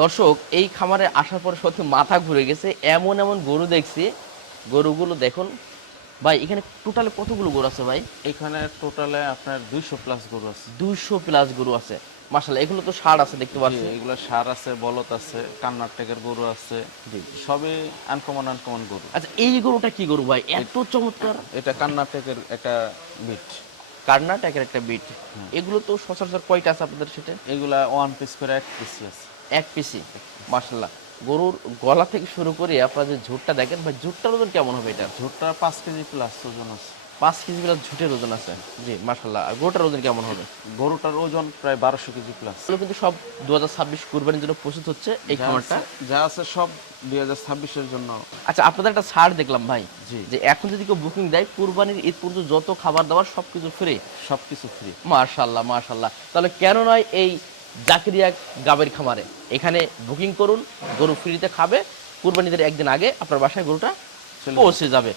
দর্শক এই খামারে আসার পরে সত্যি মাথা ঘুরে গেছে, এমন এমন গরু দেখছি। গরুগুলো দেখুন ভাই, এখানে টোটালে কতগুলো গরু আছে ভাই? এখানে টোটালে আপনার 200 প্লাস গরু আছে। 200 প্লাস গরু আছে মাশাআল্লাহ। এগুলো তো ষাঁড় আছে দেখতে পাচ্ছি। এগুলো ষাঁড় আছে, বলদ আছে, কর্ণাটকের গরু আছে, সবই আনকমন আনকমন গরু। আচ্ছা, এই গরুটা কি গরু ভাই, এত চমৎকার? এটা কর্ণাটকের একটা বিট। কর্ণাটকের একটা বিট। এগুলো তো সচরাচর কয়টা আছে আপনাদের সেটা? এগুলা 1 পিস করে 1 পিস আছে। এক পিসি মাশাআল্লাহ। গরুর গলা থেকে শুরু করে আপনারা যে ঝুটটা দেখেন ভাই, ঝুটটার ওজন কেমন হবে এটা? ঝুটটা 5 কেজি প্লাস ওজন আছে। 5 কেজি প্লাস ঝুটের ওজন আছে। জি মাশাআল্লাহ। আর গরুটার ওজন কেমন হবে? গরুটার ওজন প্রায় 1200 কেজি প্লাস। এগুলো কিন্তু সব 2026 কুরবানির জন্য প্রস্তুত হচ্ছে এই খামারটা। যা আছে সব 2026 এর জন্য। আচ্ছা, আপনাদের একটা ছাড় দেখলাম ভাই, জি। যে এখন যদি কেউ বুকিং দেয় কুরবানির ঈদ পর্যন্ত যত খাবার দাবার সবকিছু ফ্রি। সবকিছু ফ্রি। মাশাআল্লাহ মাশাআল্লাহ। তাহলে কেন নয় এই জাকিরিয়া গাবের খামারে, এখানে বুকিং করুন, গরু ফ্রিতে খাবে, কুরবানিদের একদিন আগে আপনার বাসায় গরুটা পৌঁছে যাবে।